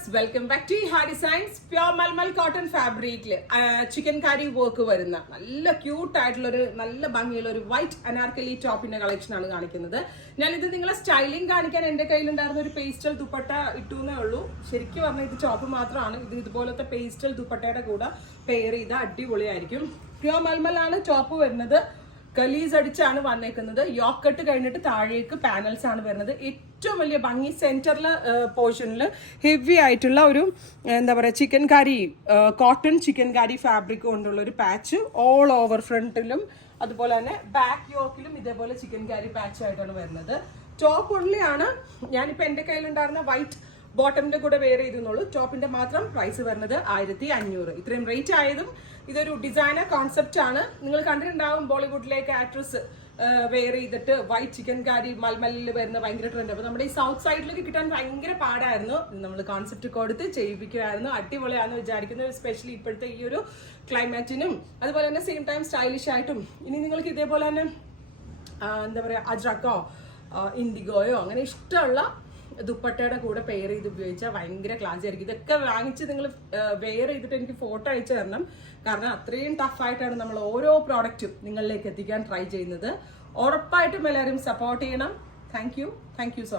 Viewers, welcome back to Ha Designs. Pure mulmul cotton ഫാബ്രിക്കില് chikankari work വരുന്ന നല്ല cute ആയിട്ടുള്ള ഒരു നല്ല ഭംഗിയുള്ള ഒരു വൈറ്റ് അനാർക്കലി ടോപ്പിന്റെ കളക്ഷൻ ആണ് കാണിക്കുന്നത്. ഞാനിത് നിങ്ങളെ സ്റ്റൈലിംഗ് കാണിക്കാൻ എന്റെ കയ്യിലുണ്ടായിരുന്ന ഒരു പേസ്റ്റൽ ദുപ്പട്ട ഇട്ടുന്നേ ഉള്ളൂ. ശരിക്കും പറഞ്ഞാൽ ഇത് ടോപ്പ് മാത്രമാണ്. ഇത് ഇതുപോലത്തെ പേസ്റ്റൽ ദുപ്പട്ടയുടെ കൂടെ പെയർ ചെയ്ത അടിപൊളിയായിരിക്കും. പ്യോർ മൽമലാണ് ടോപ്പ് വരുന്നത്. കലീസ് അടിച്ചാണ് വന്നേക്കുന്നത്. യോക്ക് കട്ട് കഴിഞ്ഞിട്ട് താഴേക്ക് പാനൽസ് ആണ് വരുന്നത്. ഏറ്റവും വലിയ ഭംഗി സെന്ററിലെ പോർഷനിൽ ഹെവി ആയിട്ടുള്ള ഒരു എന്താ പറയുക ചിക്കൻ കാരി കോട്ടൺ ചിക്കൻ കാരി ഫാബ്രിക് കൊണ്ടുള്ള ഒരു പാച്ച് ഓൾ ഓവർ ഫ്രണ്ടിലും അതുപോലെ തന്നെ ബാക്ക് യോക്കിലും ഇതേപോലെ ചിക്കൻ കാരി പാച്ച് ആയിട്ടാണ് വരുന്നത്. ടോപ്പ് ഉള്ളിയാണ് ഞാനിപ്പോൾ എൻ്റെ കയ്യിലുണ്ടായിരുന്ന വൈറ്റ് ബോട്ടമിന്റെ കൂടെ വെയർ ചെയ്തെന്നുള്ളൂ. ടോപ്പിന്റെ മാത്രം പ്രൈസ് വരുന്നത് 1500. ഇത്രയും റേറ്റ് ആയതും ഇതൊരു ഡിസൈനർ കോൺസെപ്റ്റ് ആണ്. നിങ്ങൾ കണ്ടിട്ടുണ്ടാവും ബോളിവുഡിലേക്ക് ആക്ട്രസ് വെയർ ചെയ്തിട്ട് വൈറ്റ് ചിക്കൻ കാരി മൽമലിൽ വരുന്ന ഭയങ്കര ട്രെൻഡ്. അപ്പോൾ നമ്മുടെ ഈ സൗത്ത് സൈഡിലേക്ക് കിട്ടാൻ ഭയങ്കര പാടായിരുന്നു. നമ്മൾ കോൺസെപ്റ്റ് കൊടുത്ത് ചെയ്യിപ്പിക്കുമായിരുന്നു. അടിപൊളിയാണെന്ന് വിചാരിക്കുന്നു. എസ്പെഷ്യലി ഇപ്പോഴത്തെ ഈ ഒരു ക്ലൈമാറ്റിനും അതുപോലെ തന്നെ സെയിം ടൈം സ്റ്റൈലിഷ് ആയിട്ടും. ഇനി നിങ്ങൾക്ക് ഇതേപോലെ തന്നെ എന്താ പറയുക അജ്രക്കോ ഇൻഡിഗോയോ അങ്ങനെ ഇഷ്ടമുള്ള ദുപ്പട്ടയുടെ കൂടെ പെയർ ചെയ്ത് ഉപയോഗിച്ചാൽ ഭയങ്കര ക്ലാസ് ആയിരിക്കും. ഇതൊക്കെ വാങ്ങിച്ച് നിങ്ങൾ വെയർ ചെയ്തിട്ട് എനിക്ക് ഫോട്ടോ അയച്ചു തരണം. കാരണം അത്രയും ടഫായിട്ടാണ് നമ്മൾ ഓരോ പ്രോഡക്റ്റും നിങ്ങളിലേക്ക് എത്തിക്കാൻ ട്രൈ ചെയ്യുന്നത്. ഉറപ്പായിട്ടും എല്ലാവരും സപ്പോർട്ട് ചെയ്യണം. Thank you so much.